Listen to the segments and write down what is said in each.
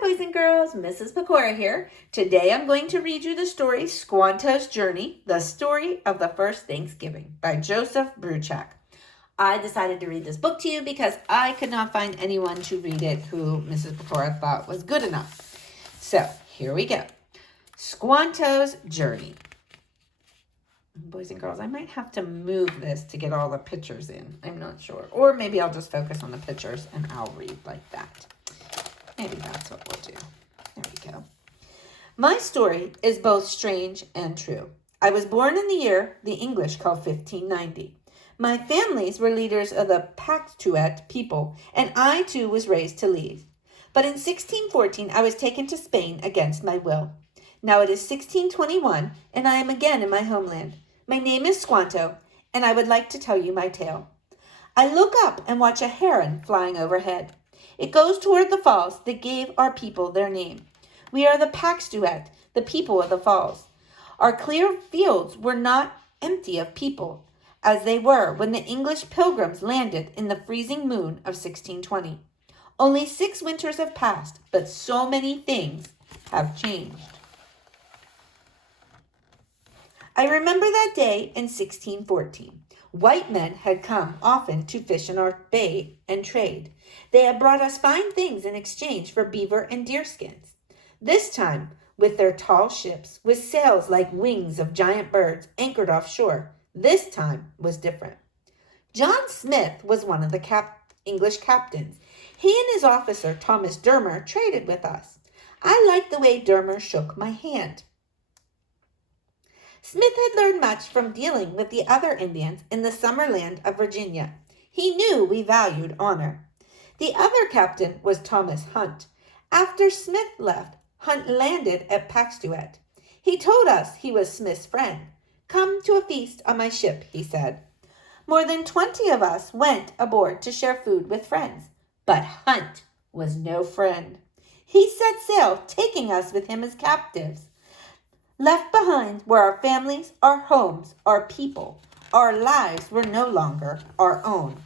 Hi, boys and girls. Mrs. Pecora here. Today I'm going to read you the story Squanto's Journey, the Story of the First Thanksgiving by Joseph Bruchac. I decided to read this book to you because I could not find anyone to read it who Mrs. Pecora thought was good enough. So here we go. Squanto's Journey. Boys and girls, I might have to move this to get all the pictures in. I'm not sure. Or maybe I'll just focus on the pictures and I'll read like that. Maybe that's what we'll do. There we go. My story is both strange and true. I was born in the year the English call 1590. My families were leaders of the Pactuet people, and I too was raised to lead. But in 1614, I was taken to Spain against my will. Now it is 1621, and I am again in my homeland. My name is Squanto, and I would like to tell you my tale. I look up and watch a heron flying overhead. It goes toward the falls that gave our people their name. We are the Paxtuet, the people of the falls. Our clear fields were not empty of people, as they were when the English pilgrims landed in the freezing moon of 1620. Only 6 winters have passed, but so many things have changed. I remember that day in 1614. White men had come often to fish in our bay and trade. They had brought us fine things in exchange for beaver and deer skins. This time, with their tall ships, with sails like wings of giant birds anchored offshore, this time was different. John Smith was one of the English captains. He and his officer, Thomas Dermer, traded with us. I liked the way Dermer shook my hand. Smith had learned much from dealing with the other Indians in the summer land of Virginia. He knew we valued honor. The other captain was Thomas Hunt. After Smith left, Hunt landed at Paxtuet. He told us he was Smith's friend. "Come to a feast on my ship," he said. More than 20 of us went aboard to share food with friends. But Hunt was no friend. He set sail, taking us with him as captives. Left behind were our families, our homes, our people. Our lives were no longer our own.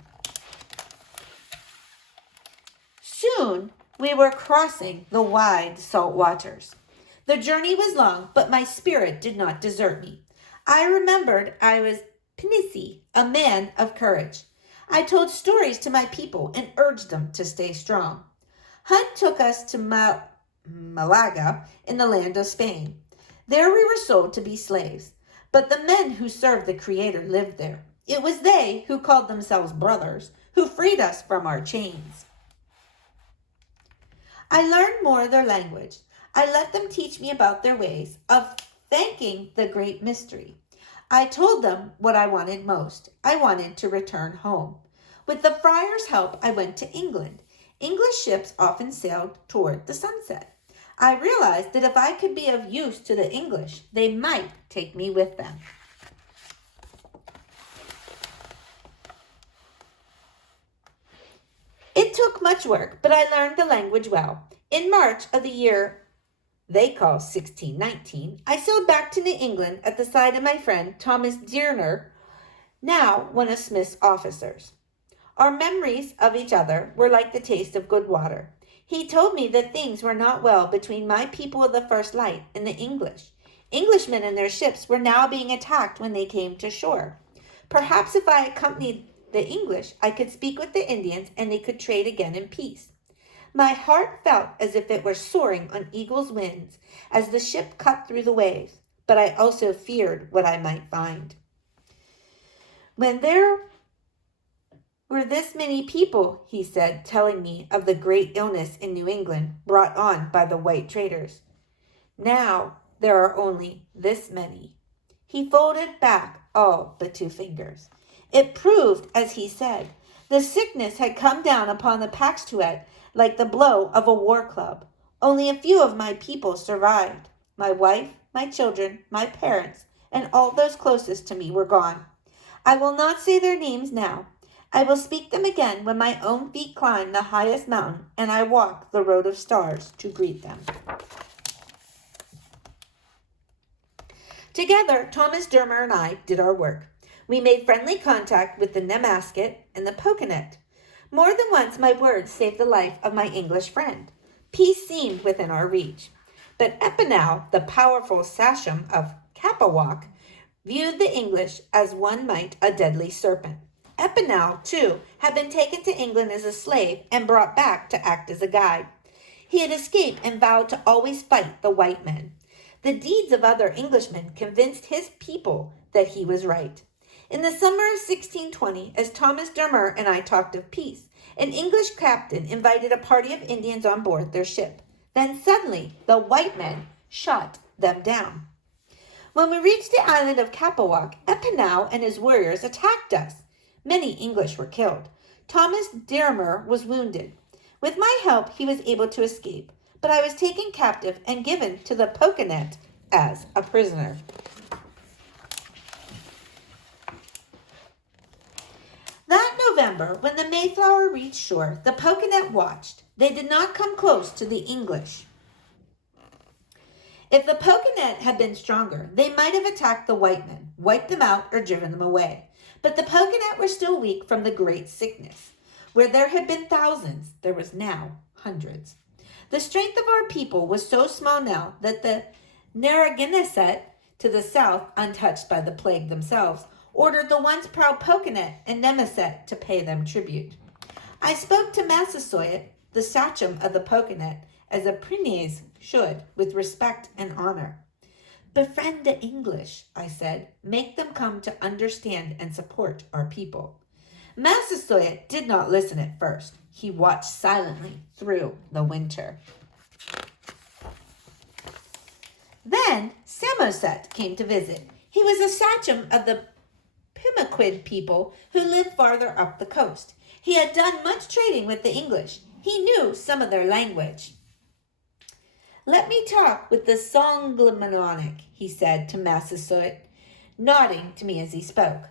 Soon we were crossing the wide salt waters. The journey was long, but my spirit did not desert me. I remembered I was Pinisi, a man of courage. I told stories to my people and urged them to stay strong. Hunt took us to Malaga in the land of Spain. There we were sold to be slaves, but the men who served the Creator lived there. It was they who called themselves brothers, who freed us from our chains. I learned more of their language. I let them teach me about their ways of thanking the great mystery. I told them what I wanted most. I wanted to return home. With the friar's help, I went to England. English ships often sailed toward the sunset. I realized that if I could be of use to the English, they might take me with them. It took much work, but I learned the language well. In March of the year they call 1619, I sailed back to New England at the side of my friend Thomas Dermer, now one of Smith's officers. Our memories of each other were like the taste of good water. He told me that things were not well between my people of the first light and the English. Englishmen and their ships were now being attacked when they came to shore. Perhaps if I accompanied the English, I could speak with the Indians and they could trade again in peace. My heart felt as if it were soaring on eagle's wings as the ship cut through the waves, but I also feared what I might find. When there were this many people, he said, telling me of the great illness in New England brought on by the white traders. Now there are only this many. He folded back all but 2 fingers. It proved, as he said, the sickness had come down upon the Paxtuet like the blow of a war club. Only a few of my people survived. My wife, my children, my parents, and all those closest to me were gone. I will not say their names now. I will speak them again when my own feet climb the highest mountain and I walk the road of stars to greet them. Together, Thomas Dermer and I did our work. We made friendly contact with the Nemasket and the Poconet. More than once, my words saved the life of my English friend. Peace seemed within our reach. But Epinal, the powerful sachem of Capawak, viewed the English as one might a deadly serpent. Epinal, too, had been taken to England as a slave and brought back to act as a guide. He had escaped and vowed to always fight the white men. The deeds of other Englishmen convinced his people that he was right. In the summer of 1620, as Thomas Dermer and I talked of peace, an English captain invited a party of Indians on board their ship. Then suddenly, the white men shot them down. When we reached the island of Capawak, Epinal and his warriors attacked us. Many English were killed. Thomas Dermer was wounded. With my help, he was able to escape, but I was taken captive and given to the Pocanet as a prisoner. That November, when the Mayflower reached shore, the Pocanet watched. They did not come close to the English. If the Pocanet had been stronger, they might have attacked the white men, wiped them out, or driven them away. But the Pocanet were still weak from the great sickness. Where there had been thousands, there was now hundreds. The strength of our people was so small now that the Narragansett, to the south, untouched by the plague themselves, ordered the once proud Pocanet and Nemeset to pay them tribute. I spoke to Massasoit, the sachem of the Pocanet, as a prince should, with respect and honor. Befriend the English, I said. Make them come to understand and support our people. Massasoit did not listen at first. He watched silently through the winter. Then Samoset came to visit. He was a sachem of the Pemaquid people who lived farther up the coast. He had done much trading with the English. He knew some of their language. Let me talk with the Songlamonic, he said to Massasoit, nodding to me as he spoke.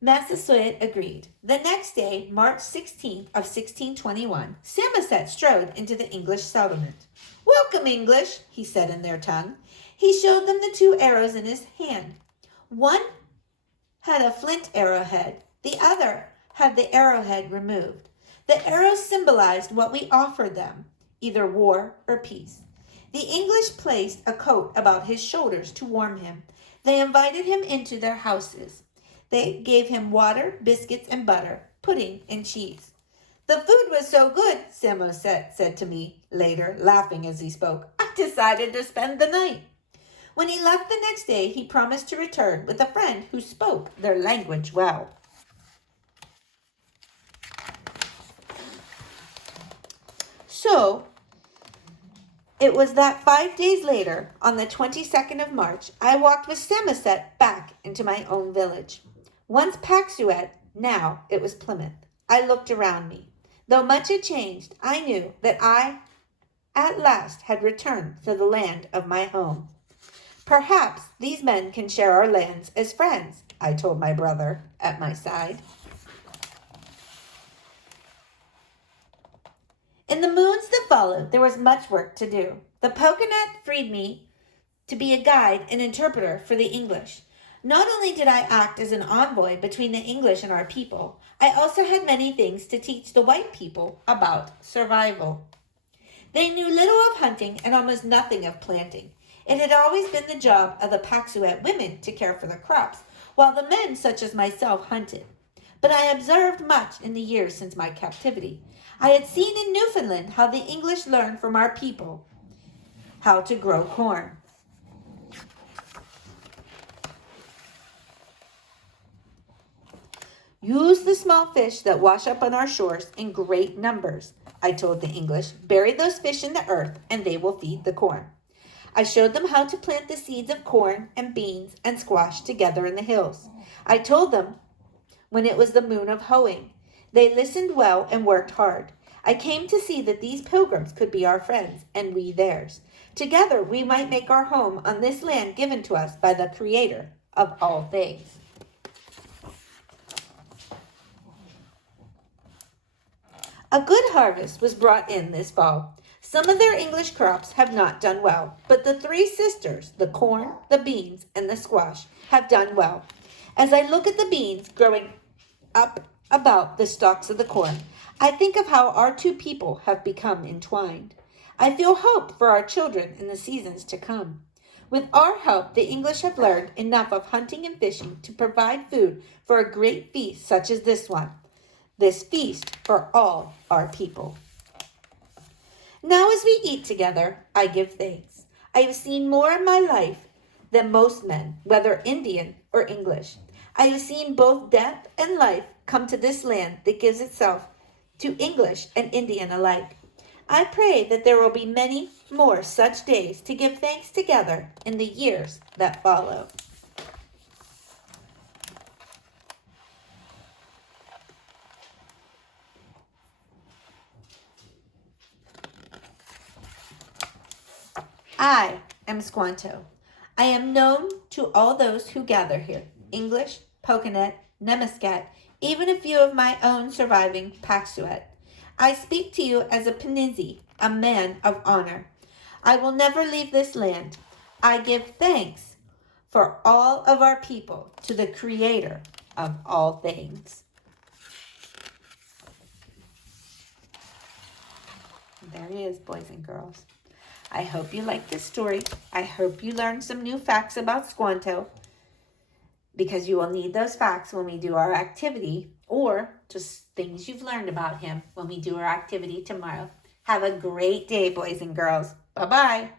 Massasoit agreed. The next day, March 16th of 1621, Samoset strode into the English settlement. Welcome, English, he said in their tongue. He showed them the 2 arrows in his hand. One had a flint arrowhead. The other had the arrowhead removed. The arrows symbolized what we offered them, either war or peace. The English placed a coat about his shoulders to warm him. They invited him into their houses. They gave him water, biscuits, and butter, pudding, and cheese. The food was so good, Samoset said to me later, laughing as he spoke, I decided to spend the night. When he left the next day, he promised to return with a friend who spoke their language well. So, it was that 5 days later, on the 22nd of March, I walked with Samoset back into my own village. Once Paxuet, now it was Plymouth. I looked around me. Though much had changed, I knew that I at last had returned to the land of my home. Perhaps these men can share our lands as friends, I told my brother at my side. In the moons that followed, there was much work to do. The Pocanet freed me to be a guide and interpreter for the English. Not only did I act as an envoy between the English and our people, I also had many things to teach the white people about survival. They knew little of hunting and almost nothing of planting. It had always been the job of the Paxuet women to care for the crops, while the men, such as myself, hunted. But I observed much in the years since my captivity. I had seen in Newfoundland how the English learned from our people how to grow corn. Use the small fish that wash up on our shores in great numbers, I told the English. Bury those fish in the earth and they will feed the corn. I showed them how to plant the seeds of corn and beans and squash together in the hills. I told them when it was the moon of hoeing. They listened well and worked hard. I came to see that these pilgrims could be our friends and we theirs. Together we might make our home on this land given to us by the Creator of all things. A good harvest was brought in this fall. Some of their English crops have not done well, but the 3 sisters, the corn, the beans, and the squash, have done well. As I look at the beans growing up about the stalks of the corn, I think of how our two people have become entwined. I feel hope for our children in the seasons to come. With our help, the English have learned enough of hunting and fishing to provide food for a great feast such as this one. This feast for all our people. Now as we eat together, I give thanks. I have seen more in my life than most men, whether Indian or English. I have seen both death and life come to this land that gives itself to English and Indian alike. I pray that there will be many more such days to give thanks together in the years that follow. I am Squanto. I am known to all those who gather here, English, Poconet, Nemuscat, even a few of my own surviving Paxuet. I speak to you as a Penizi, a man of honor. I will never leave this land. I give thanks for all of our people to the Creator of all things. There he is, boys and girls. I hope you liked this story. I hope you learned some new facts about Squanto, because you will need those facts when we do our activity, or just things you've learned about him when we do our activity tomorrow. Have a great day, boys and girls. Bye-bye.